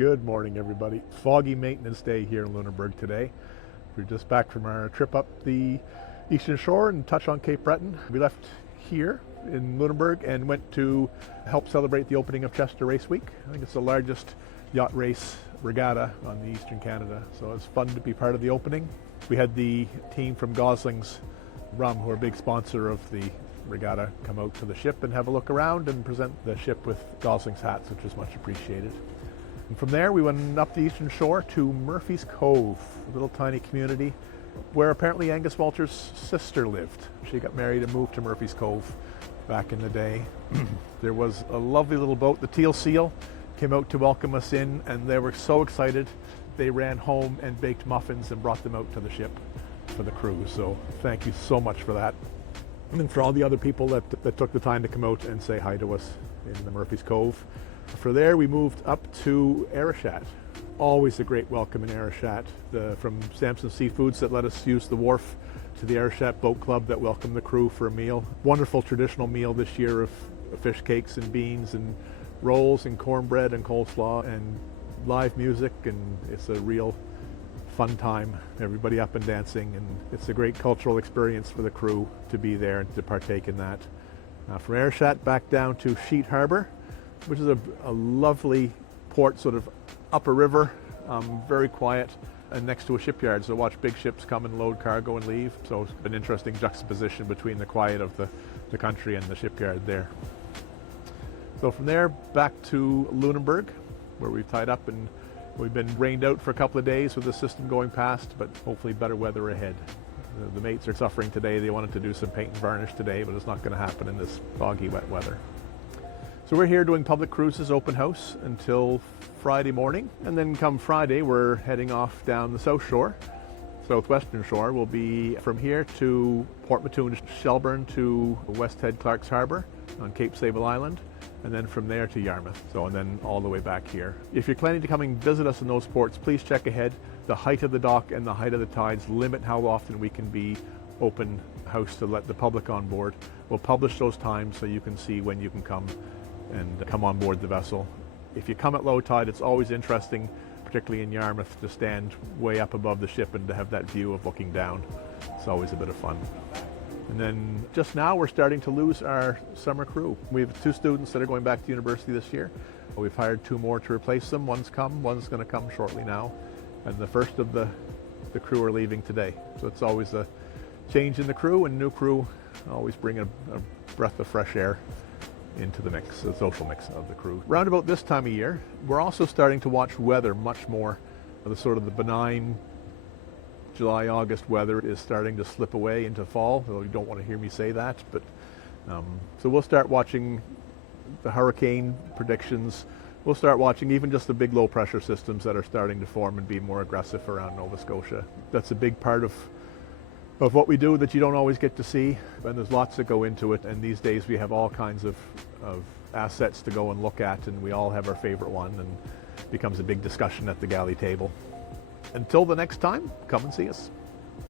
Good morning, everybody. Foggy maintenance day here in Lunenburg today. We're just back from our trip up the Eastern Shore and touch on Cape Breton. We left here in Lunenburg and went to help celebrate the opening of Chester Race Week. I think it's the largest yacht race regatta on the Eastern Canada, so it's fun to be part of the opening. We had the team from Gosling's Rum, who are a big sponsor of the regatta, come out to the ship and have a look around and present the ship with Gosling's hats, which was much appreciated. And from there we went up the Eastern Shore to Murphy's Cove, a little tiny community where apparently Angus Walter's sister lived. She got married and moved to Murphy's Cove back in the day. There was a lovely little boat, the Teal Seal, came out to welcome us in, and they were so excited they ran home and baked muffins and brought them out to the ship for the crew. So thank you so much for that. And for all the other people that took the time to come out and say hi to us in the Murphy's Cove. For there we moved up to Arishat. Always a great welcome in Arishat. From Samson Seafoods that let us use the wharf to the Arishat Boat Club that welcomed the crew for a meal. Wonderful traditional meal this year of fish cakes and beans and rolls and cornbread and coleslaw and live music, and it's a real fun time. Everybody up and dancing, and it's a great cultural experience for the crew to be there and to partake in that. From Arishat back down to Sheet Harbour, which is a lovely port sort of up a river, very quiet and next to a shipyard, so watch big ships come and load cargo and leave. So it's an interesting juxtaposition between the quiet of the country and the shipyard there. So from there back to Lunenburg, where we've tied up, and we've been rained out for a couple of days with the system going past, but hopefully better weather ahead. The mates are suffering today. They wanted to do some paint and varnish today, but it's not going to happen in this foggy, wet weather. So we're here doing Public Cruises open house until Friday morning, and then come Friday we're heading off down the South Shore, Southwestern Shore. We'll be from here to Port Mattoon, Shelburne to West Head Clark's Harbour on Cape Sable Island, and then from there to Yarmouth, and then all the way back here. If you're planning to come and visit us in those ports, please check ahead. The height of the dock and the height of the tides limit how often we can be open house to let the public on board. We'll publish those times so you can see when you can come and come on board the vessel. If you come at low tide, it's always interesting, particularly in Yarmouth, to stand way up above the ship and to have that view of looking down. It's always a bit of fun. And then just now we're starting to lose our summer crew. We have 2 students that are going back to university this year. We've hired 2 more to replace them. One's going to come shortly now. And the first of the crew are leaving today. So it's always a change in the crew, and new crew always bring a breath of fresh air into the mix, the social mix of the crew. Round about this time of year, we're also starting to watch weather much more. The sort of the benign July, August weather is starting to slip away into fall, though you don't want to hear me say that. But so we'll start watching the hurricane predictions. We'll start watching even just the big low pressure systems that are starting to form and be more aggressive around Nova Scotia. That's a big part of what we do that you don't always get to see, and there's lots that go into it, and these days we have all kinds of assets to go and look at, and we all have our favorite one, and it becomes a big discussion at the galley table. Until the next time, come and see us.